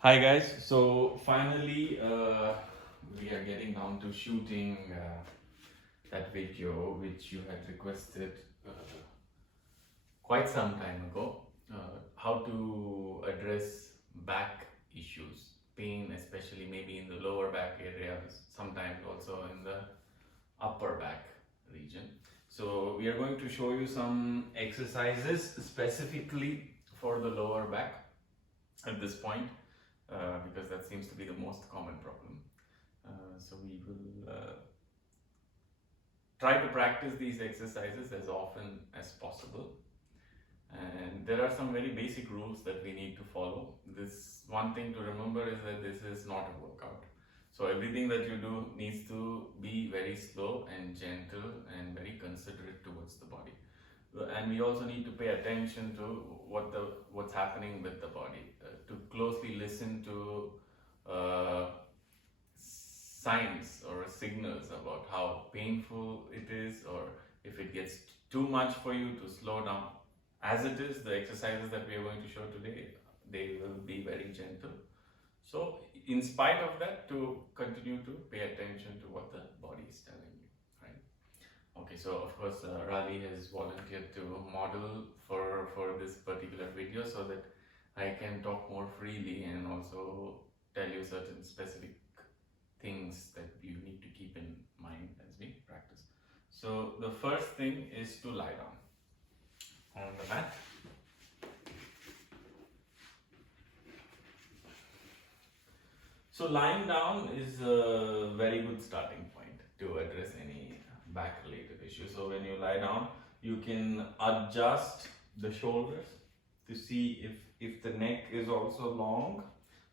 Hi guys, so finally we are getting down to shooting that video which you had requested uh, quite some time ago. How to address back issues, pain, especially maybe in the lower back area, sometimes also in the upper back region. So we are going to show you some exercises specifically for the lower back at this point, because that seems to be the most common problem. So we will try to practice these exercises as often as possible. And there are some very basic rules that we need to follow. This one thing to remember is that this is not a workout. So everything that you do needs to be very slow and gentle and very considerate towards the body. And we also need to pay attention to what's happening with the body, to closely listen to signs or signals about how painful it is, or if it gets too much for you, to slow down. As it is, the exercises that we are going to show today, they will be very gentle. So in spite of that, to continue to pay attention to what the body is telling you, right? Okay, so of course Rali has volunteered to model for this particular video so that I can talk more freely and also tell you certain specific things that you need to keep in mind as we practice. So the first thing is to lie down on the mat. So lying down is a very good starting point to address any back related issue. So when you lie down, you can adjust the shoulders to see if the neck is also long.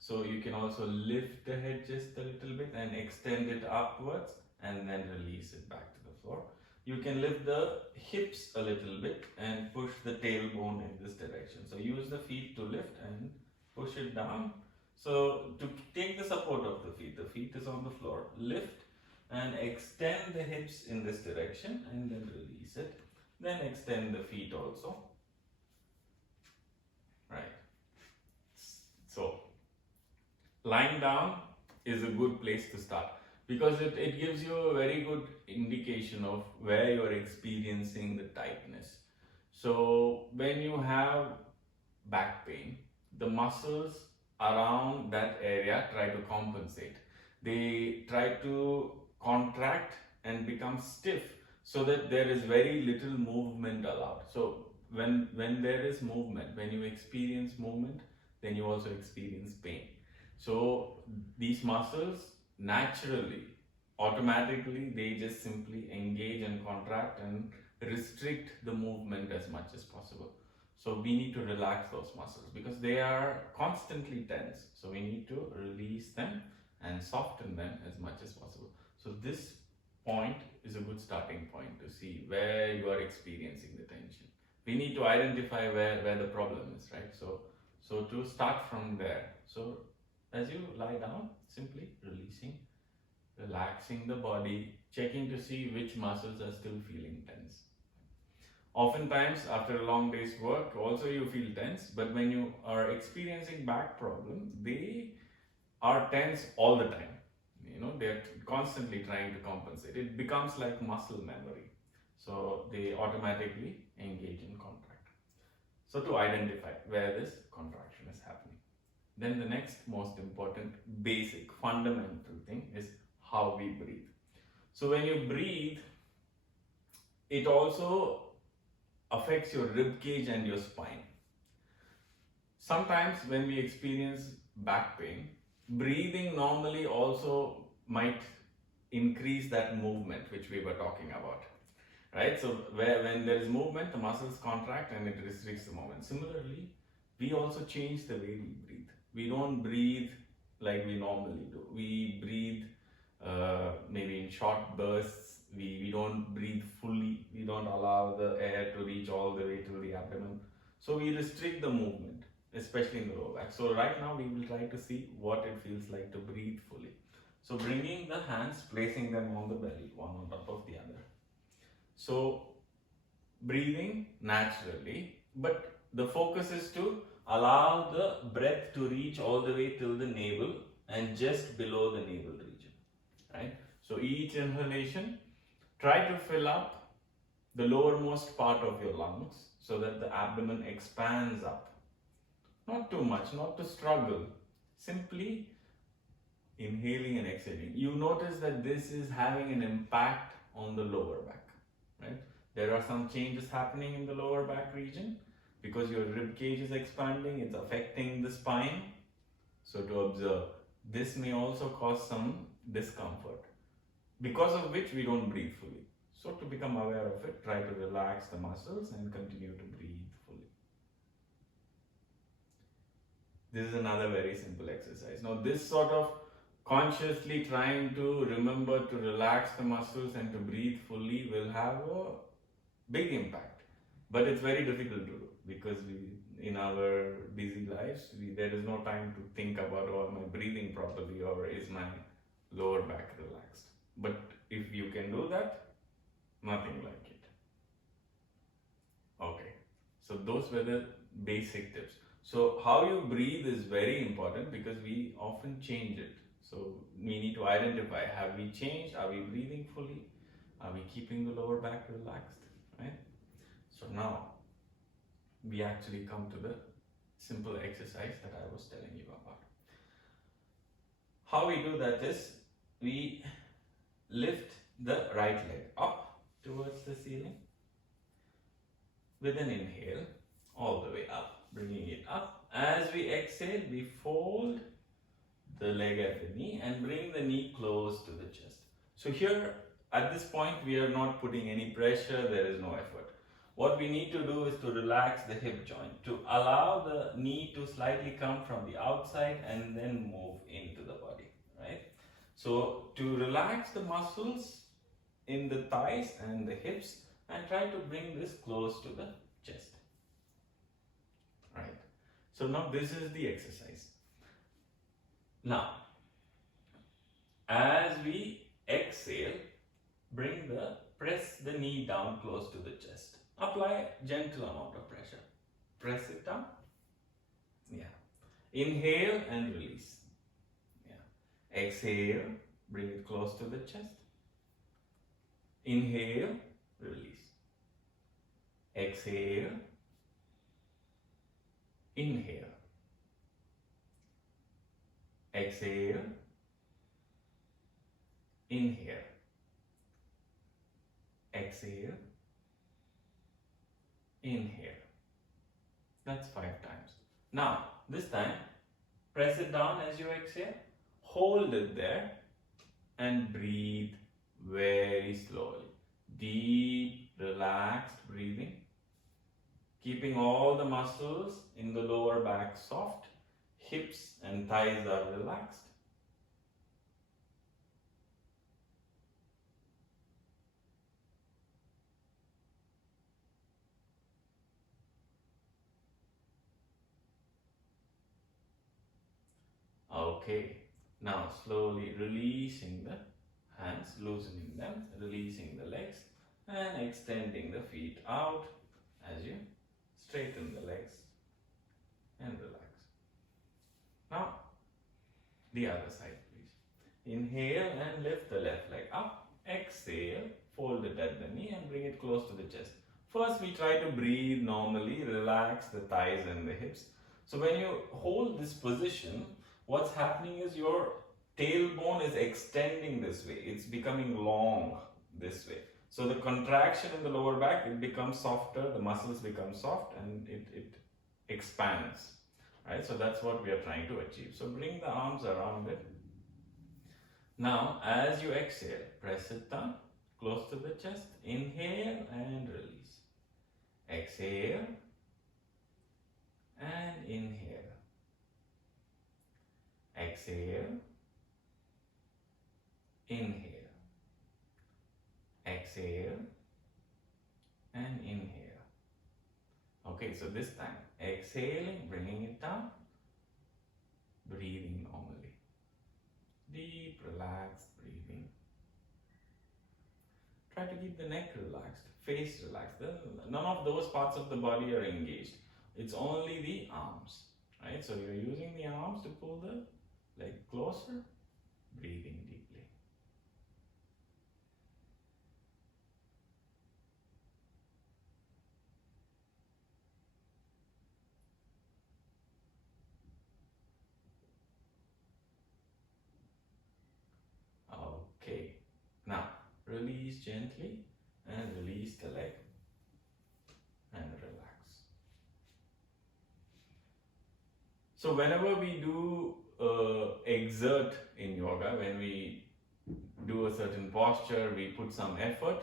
So you can also lift the head just a little bit and extend it upwards and then release it back to the floor. You can lift the hips a little bit and push the tailbone in this direction. So use the feet to lift and push it down. So to take the support of the feet is on the floor, lift and extend the hips in this direction and then release it. Then extend the feet also. Right. So lying down is a good place to start because it gives you a very good indication of where you're experiencing the tightness. So when you have back pain, the muscles around that area try to compensate. They try to contract and become stiff so that there is very little movement allowed. So when there is movement, when you experience movement, then you also experience pain. So these muscles naturally, automatically, they just simply engage and contract and restrict the movement as much as possible. So we need to relax those muscles because they are constantly tense. So we need to release them and soften them as much as possible. So this point is a good starting point to see where you are experiencing the tension. We need to identify where the problem is, right? So to start from there. So as you lie down, simply releasing, relaxing the body, checking to see which muscles are still feeling tense. Oftentimes, after a long day's work, also you feel tense, but when you are experiencing back problem, they are tense all the time. They're constantly trying to compensate. It becomes like muscle memory. So they automatically engage in contract. So to identify where this contraction is happening. Then the next most important, basic, fundamental thing is how we breathe. So when you breathe, it also affects your rib cage and your spine. Sometimes when we experience back pain, breathing normally also might increase that movement which we were talking about, right? So when there is movement, the muscles contract and it restricts the movement. Similarly, we also change the way we breathe. We don't breathe like we normally do. We breathe maybe in short bursts. We don't breathe fully. We don't allow the air to reach all the way to the abdomen. So we restrict the movement, especially in the lower back. So right now we will try to see what it feels like to breathe fully. So bringing the hands, placing them on the belly, one on top of the other. So breathing naturally, but the focus is to allow the breath to reach all the way till the navel and just below the navel region, right? So each inhalation, try to fill up the lowermost part of your lungs so that the abdomen expands up. Not too much, not to struggle, simply inhaling and exhaling. You notice that this is having an impact on the lower back, right? There are some changes happening in the lower back region because your rib cage is expanding, it's affecting the spine. So to observe, this may also cause some discomfort, because of which we don't breathe fully. So to become aware of it, try to relax the muscles and continue to breathe fully. This is another very simple exercise. Now this sort of consciously trying to remember to relax the muscles and to breathe fully will have a big impact. But it's very difficult to do because in our busy lives, there is no time to think about, oh, am I breathing properly or is my lower back relaxed? But if you can do that, nothing like it. Okay, so those were the basic tips. So how you breathe is very important because we often change it. So we need to identify, have we changed? Are we breathing fully? Are we keeping the lower back relaxed, right? So now we actually come to the simple exercise that I was telling you about. How we do that is we lift the right leg up towards the ceiling with an inhale all the way up, bringing it up. As we exhale, we fold the leg at the knee and bring the knee close to the chest. So here at this point we are not putting any pressure, there is no effort. What we need to do is to relax the hip joint, to allow the knee to slightly come from the outside and then move into the body, right? So to relax the muscles in the thighs and the hips and try to bring this close to the chest, right? So now this is the exercise. Now, as we exhale, press the knee down close to the chest. Apply gentle amount of pressure. Press it down. Yeah. Inhale and release. Yeah. Exhale, bring it close to the chest. Inhale, release. Exhale, inhale. Exhale, inhale. Exhale, inhale. That's 5 times. Now, this time, press it down as you exhale, hold it there and breathe very slowly. Deep, relaxed breathing, keeping all the muscles in the lower back soft, hips and thighs are relaxed. Okay, now slowly releasing the hands, loosening them, releasing the legs and extending the feet out as you straighten the legs and relax. Now, the other side please. Inhale and lift the left leg up. Exhale, fold it at the knee and bring it close to the chest. First we try to breathe normally, relax the thighs and the hips. So when you hold this position, what's happening is your tailbone is extending this way. It's becoming long this way. So the contraction in the lower back, it becomes softer, the muscles become soft and it expands. Right? So that's what we are trying to achieve. So bring the arms around it. Now, as you exhale, press it down, close to the chest. Inhale and release. Exhale and inhale. Exhale, inhale. Exhale and inhale. Okay, so this time, exhaling, bringing it down, breathing normally. Deep, relaxed breathing. Try to keep the neck relaxed, face relaxed. None of those parts of the body are engaged. it's only the arms, right? So you're using the arms to pull the leg closer, breathing deeply. Okay, now release gently and release the leg and relax. So whenever we do exert in yoga, when we do a certain posture, we put some effort,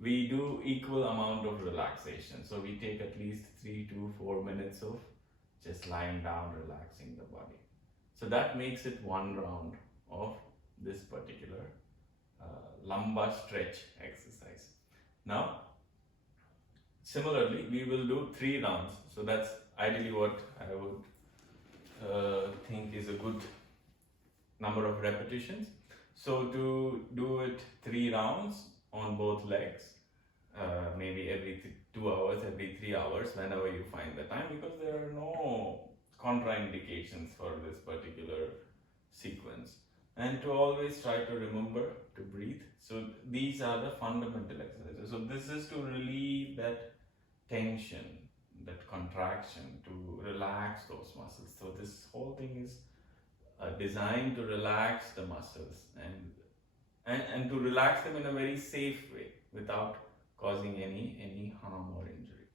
we do equal amount of relaxation. So we take at least 3 to 4 minutes of just lying down, relaxing the body. So that makes it one round of this particular lumbar stretch exercise. Now, similarly, we will do 3 rounds. So that's ideally what I would think is a good number of repetitions. So to do it 3 rounds on both legs, maybe every 2 hours, every 3 hours, whenever you find the time, because there are no contraindications for this particular sequence. And to always try to remember to breathe. So these are the fundamental exercises. So this is to relieve that tension, that contraction, to relax those muscles. So this whole thing is designed to relax the muscles and to relax them in a very safe way without causing any harm or injury.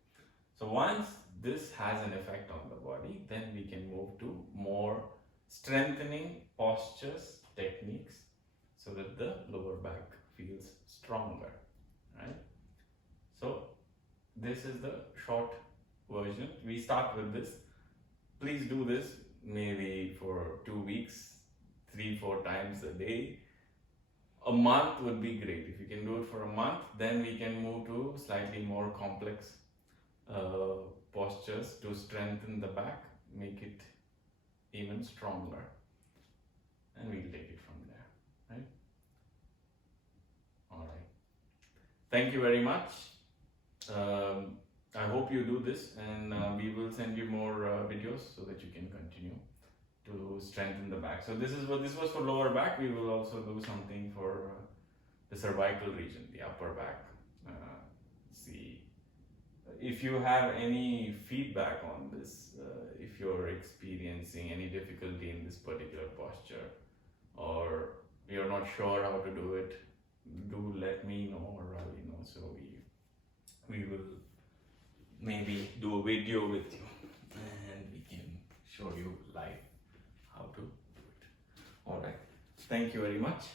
So once this has an effect on the body, then we can move to more strengthening postures, techniques, so that the lower back feels stronger, right? So this is the short version. We start with this. Please do this maybe for 2 weeks, 3-4 times a day. A month would be great. If you can do it for a month, then we can move to slightly more complex postures to strengthen the back, make it even stronger, and we'll take it from there, right? All right. Thank you very much. I hope you do this, and we will send you more videos so that you can continue to strengthen the back. So this was for lower back. We will also do something for the cervical region, the upper back. See, if you have any feedback on this, if you're experiencing any difficulty in this particular posture, or you're not sure how to do it, do let me know, or Ravi know, so we will maybe do a video with you and we can show you live how to do it. All right. Thank you very much.